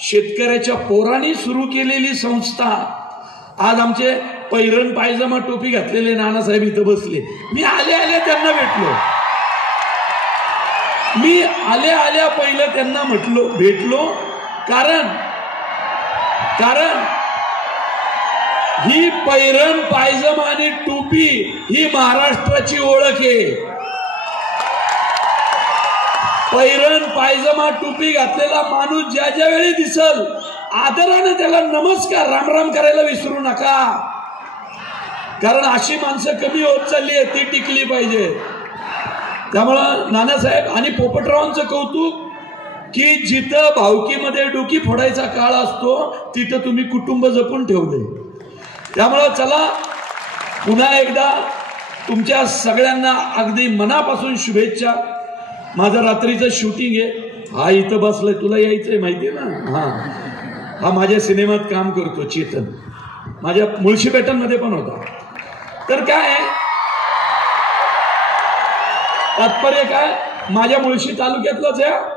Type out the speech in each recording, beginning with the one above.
शेतकऱ्याच्या पोरांनी सुरू केलेली संस्था. आज आमचे पैरण पायजमा टोपी घातलेले नानासाहेब इथं बसले. मी आल्या त्यांना भेटलो. मी आल्या पहिलं त्यांना भेटलो कारण ही पैरण पायजमा आणि टोपी ही महाराष्ट्राची ओळख आहे. पैरण पायजमा टोपी घातलेला माणूस ज्या वेळी दिसल आदराने त्याला नमस्कार रामराम करायला विसरू नका. कारण अशी माणसं कमी होत चालली आहे, ती टिकली पाहिजे. त्यामुळं नानासाहेब आणि पोपटरावांचं कौतुक की जिथं भावकीमध्ये डोकी फोडायचा काळ असतो तिथं तुम्ही कुटुंब जपून ठेवले. त्यामुळं चला पुन्हा एकदा तुमच्या सगळ्यांना अगदी मनापासून शुभेच्छा. माझं रात्रीचं शूटिंग आहे. हा इथं बसलाय, तुला यायचंय माहितीये ना. हा माझ्या सिनेमात काम करतो चेतन, माझ्या मुळशी पॅटर्नमध्ये पण होता. तर काय तात्पर्य काय, माझ्या मुळशी तालुक्यातलंच आहे.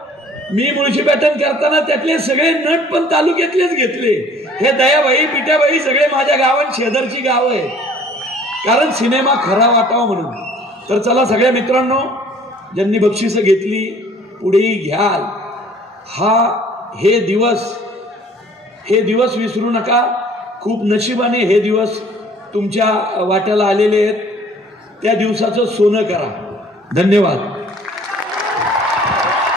मी मुळशी पॅटर्न करताना त्यातले सगळे नट पण तालुक्यातलेच घेतले. हे दयाबाई पिट्याबाई सगळे माझ्या गावात शेजारची गाव आहे, कारण सिनेमा खरा वाटावा म्हणून. तर चला सगळ्या मित्रांनो, ज्यांनी बक्षिसं घेतली पुढेही घ्याल. हे दिवस विसरू नका. खूप नशिबाने हे दिवस तुमच्या वाट्याला आलेले आहेत. त्या दिवसाचं सोनं करा. धन्यवाद.